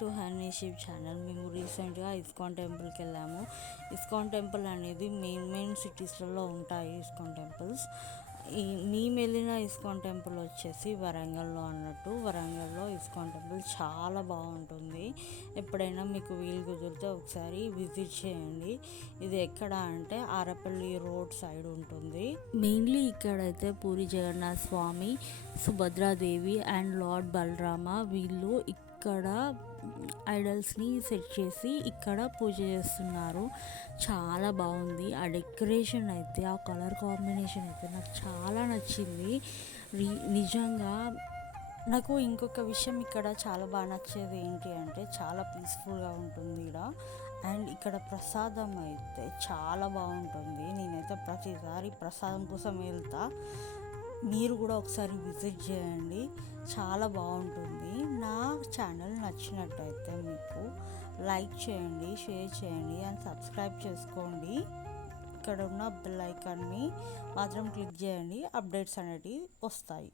To honey Shiv channel. మేము రీసెంట్గా ISKCON టెంపుల్కి వెళ్ళాము. ఇస్కాన్ టెంపుల్ అనేది మెయిన్ సిటీస్లలో ఉంటాయి ఇస్కాన్ టెంపుల్స్. మేము వెళ్ళిన ఇస్కాన్ టెంపుల్ వచ్చేసి వరంగల్లో అన్నట్టు. వరంగల్లో ఇస్కాన్ టెంపుల్ చాలా బాగుంటుంది. ఎప్పుడైనా మీకు వీలు కుదిరితే ఒకసారి విజిట్ చేయండి. ఇది ఎక్కడ అంటే ఆరపల్లి రోడ్ సైడ్ ఉంటుంది. మెయిన్లీ ఇక్కడైతే పూరి జగన్నాథ్ స్వామి, సుభద్రాదేవి అండ్ లార్డ్ బలరామ వీళ్ళు ఇక్కడ ఐడల్స్ని సెట్ చేసి ఇక్కడ పూజ చేస్తున్నారు. చాలా బాగుంది. ఆ డెకరేషన్ అయితే, ఆ కలర్ కాంబినేషన్ అయితే నాకు చాలా నచ్చింది. నిజంగా నాకు ఇంకొక విషయం ఇక్కడ చాలా బాగా నచ్చేది ఏంటి అంటే, చాలా పీస్ఫుల్గా ఉంటుంది ఇక్కడ. అండ్ ఇక్కడ ప్రసాదం అయితే చాలా బాగుంటుంది. నేనైతే ప్రతిసారి ప్రసాదం కోసం వెళ్తా. మీరు కూడా ఒకసారి విజిట్ చేయండి, చాలా బాగుంటుంది. నా ఛానల్ నచ్చినట్టయితే మీకు లైక్ చేయండి, షేర్ చేయండి అండ్ సబ్స్క్రైబ్ చేసుకోండి. ఇక్కడ ఉన్న బెల్ ఐకాన్ని మాత్రం క్లిక్ చేయండి, అప్డేట్స్ అనేటివి వస్తాయి.